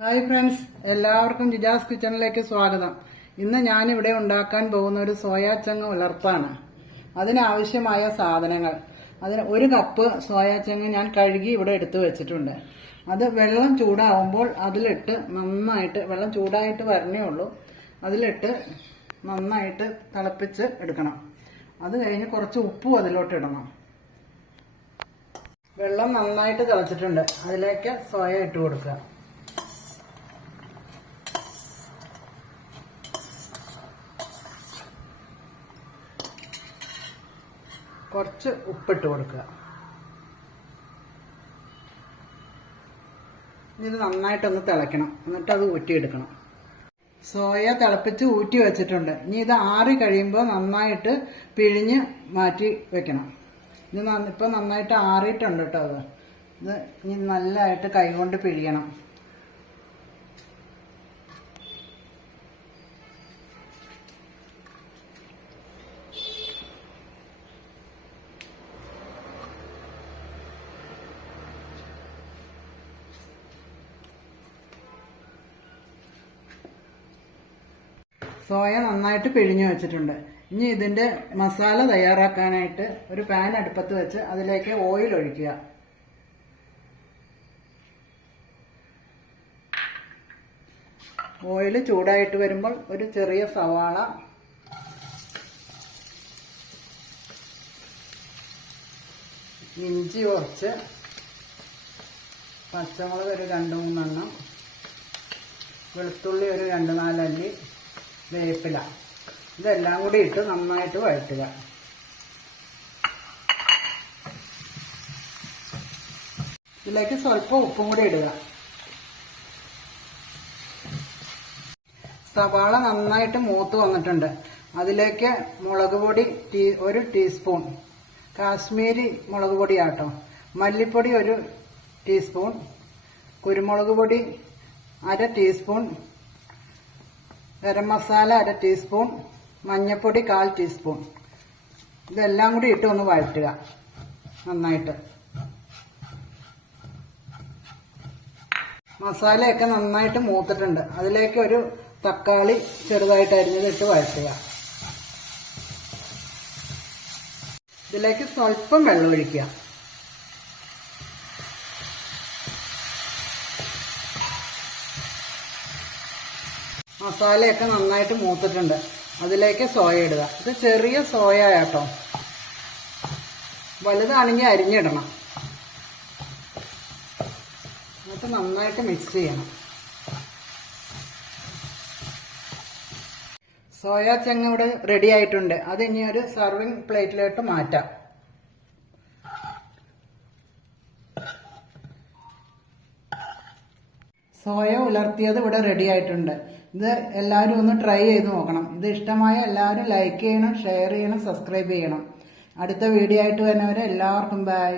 Hi friends, എല്ലാവർക്കും ജിജാസ് കിച്ചണിലേക്ക് സ്വാഗതം. ഇന്ന് ഞാനിവിടെ ഉണ്ടാക്കാൻ പോകുന്ന ഒരു സോയാ ചങ്ക് ഉലർത്താണ്. അതിനാവശ്യമായ സാധനങ്ങൾ: ഒരു കപ്പ് സോയാ ചങ്ക് ഞാൻ കഴുകി ഇവിടെ എടുത്തു വെച്ചിട്ടുണ്ട്. അത് വെള്ളം ചൂടാവുമ്പോൾ അതിലിട്ട് നന്നായിട്ട്, വെള്ളം ചൂടായിട്ട് വരണേ ഉള്ളൂ, അതിലിട്ട് നന്നായിട്ട് തിളപ്പിച്ച് എടുക്കണം. അത് കഴിഞ്ഞ് കുറച്ച് ഉപ്പും അതിലോട്ട് ഇടണം. വെള്ളം നന്നായിട്ട് തിളച്ചിട്ടുണ്ട്, അതിലേക്ക് സോയ ഇട്ട് കൊടുക്കുക. കുറച്ച് ഉപ്പിട്ട് കൊടുക്കുക. ഇത് നന്നായിട്ടൊന്ന് തിളയ്ക്കണം, എന്നിട്ട് അത് ഊറ്റിയെടുക്കണം. സോയ തിളപ്പിച്ച് ഊറ്റി വെച്ചിട്ടുണ്ട്. ഇനി ഇത് ആറി കഴിയുമ്പോൾ നന്നായിട്ട് പിഴിഞ്ഞ് മാറ്റി വെക്കണം. ഇത് ഇപ്പം നന്നായിട്ട് ആറിയിട്ടുണ്ട് കേട്ടോ. ഇത് ഇനി നല്ലതായിട്ട് കൈകൊണ്ട് പിഴിയണം. സോയ നന്നായിട്ട് പിഴിഞ്ഞു വെച്ചിട്ടുണ്ട്. ഇനി ഇതിൻ്റെ മസാല തയ്യാറാക്കാനായിട്ട് ഒരു പാൻ അടുപ്പത്ത് വെച്ച് അതിലേക്ക് ഓയിൽ ഒഴിക്കുക. ഓയിൽ ചൂടായിട്ട് വരുമ്പോൾ ഒരു ചെറിയ സവാള, ഇഞ്ചി കുറച്ച്, പച്ചമുളക് ഒരു 2-3 എണ്ണം, വെളുത്തുള്ളി ഒരു 2-4 അല്ലി, വേപ്പില, ഇതെല്ലാം കൂടി ഇട്ട് നന്നായിട്ട് വഴറ്റുക. ഇതിലേക്ക് സ്വല്പം ഉപ്പും കൂടി ഇടുക. സവാള നന്നായിട്ട് മൂത്ത് വന്നിട്ടുണ്ട്. അതിലേക്ക് മുളക് പൊടി 1 ടീസ്പൂൺ, കാശ്മീരി മുളക് പൊടിയാട്ടോ, മല്ലിപ്പൊടി 1 ടീസ്പൂൺ, കുരുമുളക് പൊടി 1/2 ടീസ്പൂൺ, ഗരം മസാല 1/2 ടീസ്പൂൺ, മഞ്ഞൾപ്പൊടി 1/4 ടീസ്പൂൺ. ഇതെല്ലാം കൂടി ഇട്ട് ഒന്ന് വഴറ്റുക നന്നായിട്ട്. മസാലയൊക്കെ നന്നായിട്ട് മൂത്തിട്ടുണ്ട്. അതിലേക്ക് ഒരു തക്കാളി ചെറുതായിട്ട് അരിഞ്ഞത് ഇട്ട് വഴറ്റുക. ഇതിലേക്ക് സ്വല്പം വെള്ളം ഒഴിക്കുക. മസാലയൊക്കെ നന്നായിട്ട് മൂത്തിട്ടുണ്ട്. അതിലേക്ക് സോയ ഇടുക. ഇത് ചെറിയ സോയ ആട്ടോ, വലുതാണെങ്കിൽ അരിഞ്ഞിടണം. എന്നിട്ട് നന്നായിട്ട് മിക്സ് ചെയ്യണം. സോയ ചങ്ക് ഇവിടെ റെഡി ആയിട്ടുണ്ട്. അത് ഇനി ഒരു സർവിങ് പ്ലേറ്റിലോട്ട് മാറ്റാം. സോയ ഉലർത്തിയത് ഇവിടെ റെഡി ആയിട്ടുണ്ട്. ഇത് എല്ലാവരും ഒന്ന് ട്രൈ ചെയ്ത് നോക്കണം. ഇത് ഇഷ്ടമായ എല്ലാവരും ലൈക്ക് ചെയ്യണം, ഷെയർ ചെയ്യണം, സബ്സ്ക്രൈബ് ചെയ്യണം. അടുത്ത വീഡിയോ ആയിട്ട് വരുന്നവരെ എല്ലാവർക്കും ബൈ.